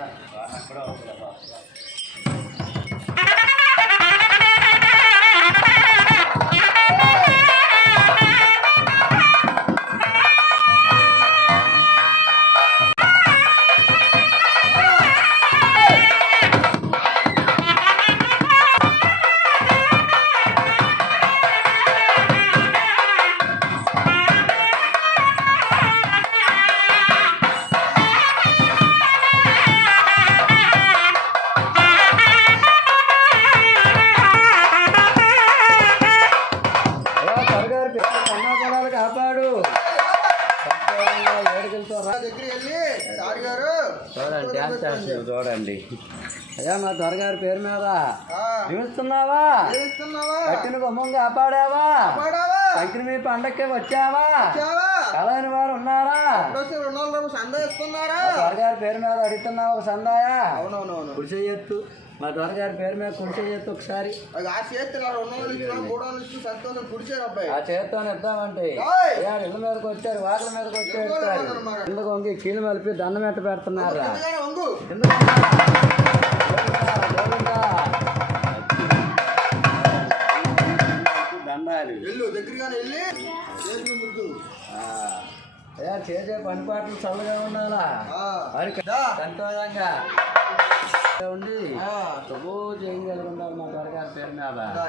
啊，不知道，不知道。సార్ గారు చూడండి చూడండి. అయ్యా మా త్వరగారి పేరు మీద. జీవిస్తున్నావా ఏమిస్తున్నావా కట్టిన గుమ్మం కాపాడావా పాడావా సంక్రి మీ పండక్కి వచ్చావా? చావా కలని వారు ఉన్నారా? త్వరగారి పేరు మీద అడుగుతున్నావు ఒక సందాయా? అవునవునవును. కుడి చేయొత్తు మా త్వరగారి పేరు మీద కుడి చేయొత్తు ఒకసారి. అది ఆ ఇచ్చి సంతోషం కుడిచారు అబ్బాయి. ఆ చేత్తో ఇద్దామంటే. ఇళ్ళ మీదకి వచ్చారు వాకిల మీదకి వచ్చారు ఎందుకు వంగి కీళ్ళు మలిపి దండం ఎట్ట పెడుతున్నారా? ఎందుకని వంగు. ఎందుకు దండాలి. వెళ్ళు దగ్గరగానే వెళ్ళి. చేసే పని పాటలు చల్లగా ఉండాలా. సంతోషంగా ఉండి ఆ. శుభో చేయగలిగి ఉండాలి మా త్వరగారి పేరు మీద